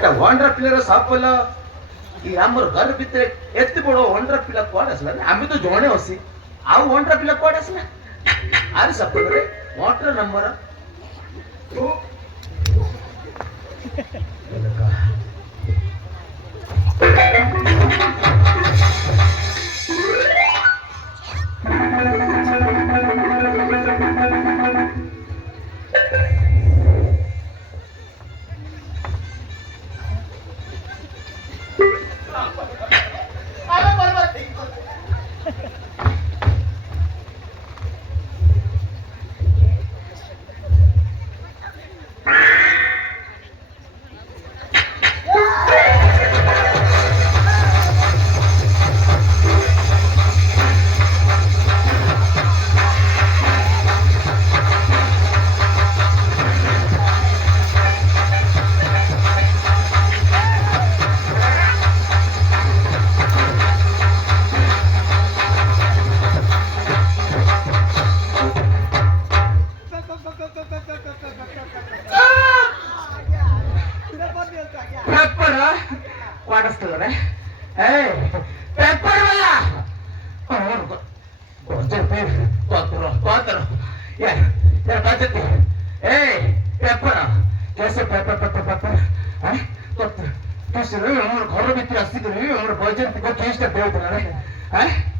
এটা wonder player supple ই আমার ঘর ভিতরে এত বড় ওয়ান্ডার প্লেয়ার কোড আসলা আমি তো জনে হসি ଆଉ ওয়ান্ডার প্লেয়ার কোড আসলা আরে সাপরে ওয়াটার নাম্বার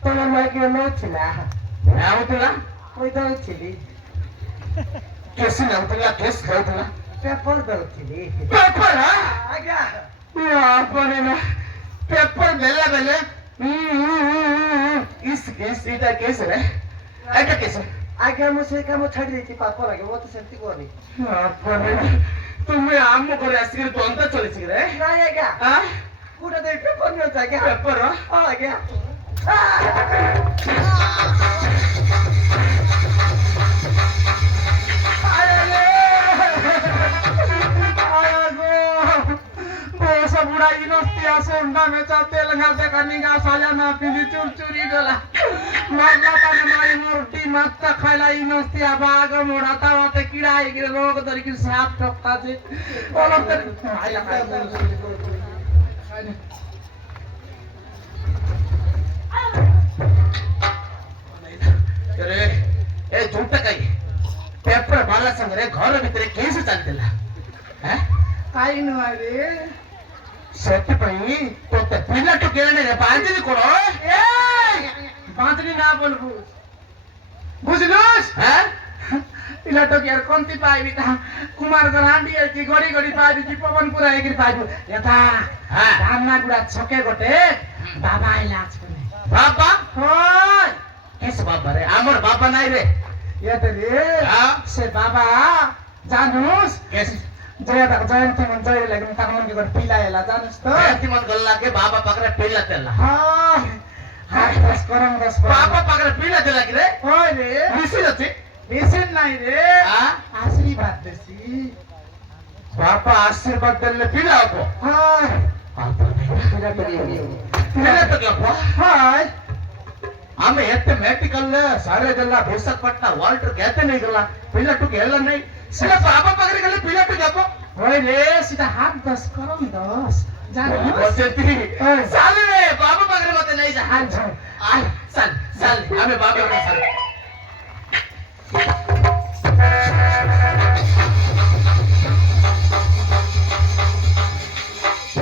তোমার মাইকে নৌছিলা দৌছিলি কেসি নাউতলা কেস খাউতলা পেপর দৌছিলি পেপর আজ্ঞା আপনে না পেপর বেলা বেলে ইস কেস এটা কেস রে এটা কেস আজ্ঞା ମୁଁ ସେଇ କାମ ଛାଡି ଦେଇଛି ପାପ ଲାଗେ ମତେ ସେମିତି କୁହନି আপনে তুমি আম করে আসিরে তন্তা চলেছি রে ନାଇଁ ଆଜ୍ଞା ଗୋଟେ ଦେଇ ପେପର ନିଅନ୍ତୁ ଆଜ୍ଞା পেপর ହଁ ଆଜ୍ଞା बुढ़ा इनोस्तिया सोंडा में चलते लगा ते कनिगा साया ना पिली चुरचुरी गला मारला ताने मारी मोरटी मत खाइला इनोस्तिया बाग मोड़ा तावाते कीड़ा आई गिरे लोग तरी की साफ ठोकता जे बोलो तर आइला अरे ए झूठा कही पेपर वाला संग रे घर भीतर केस चलतेला हैं କାଇଁ ନୁଆ ରେ ସେଥିପାଇଁ ତୋତେ ପିଲାଠୁ କେଣେ ରେ ବାନ୍ଧିବି କୋଣ ବାନ୍ଧନି ନା ବୋଲବୁ ବୁଝିଲୁସ୍ ପିଲାଟା କିଆର କନ୍ତି ପାଇବି ତା କୁମାର ଗରାଣ୍ଡି ଅଛି ଗଡି ଗଡି ପାଇବି କି ପବନ ପୁରା ହେଇକିରି ପାଇବୁ ଏତା ଧାମନା ଗୁଡା ଛକେ ଗୋଟେ ବାବା ଆଇଲା ଆଛକନେ ବାବା হয় କିସ ବାବା ରେ ଆମର ବାବା ନାଇଁ ରେ ଏତେ ରେ ସେ ବାବା ଜାনুস କେସ ଜୟନ୍ତୀ ମନ ଜୟ ଲାଗି ତାଙ୍କ ମନ ଗୋଟେ ପିଲା ହେଲା ଜାନୁସ୍ ତ ଜୟନ୍ତୀ ମନ ଗଲା के बाबा ପାଖରେ ପିଲା ଦେଲା ହଁ ହାତ ଦସ କରମ ଦସ ବାବା ପାଖରେ ପିଲା ଦେଲା କି ରେ হয় রে ମିଶି ଅଛି বেশি নাই রে আশীর্বাদ দেছি ବାପା ଆଶୀର୍ବାଦ ଦେଲେ ପିଲା ହବ হয় ପିଲା ତ ହବ হয় ଆମେ ଏତେ ମେଡିକାଲ ସାରେ ଗଲା ବିଶାଖାପାଟଣା ୱାର୍ଲଡ କେତେ ନେଇ ଗଲା ପିଲାଠୁ ହେଲା ନାହିଁ ସେଟା ବାବା ପାଖରେ ଗଲେ ପିଲାଠୁ যাব হয় রে সেটা হাত দস করম দস জানো বসেতি চালে রে বাবা পাখରେ মতে নেই যা হাত ধর আয় চাল চাল ଆମେ ବାବା ପାଖରେ ଚାଲ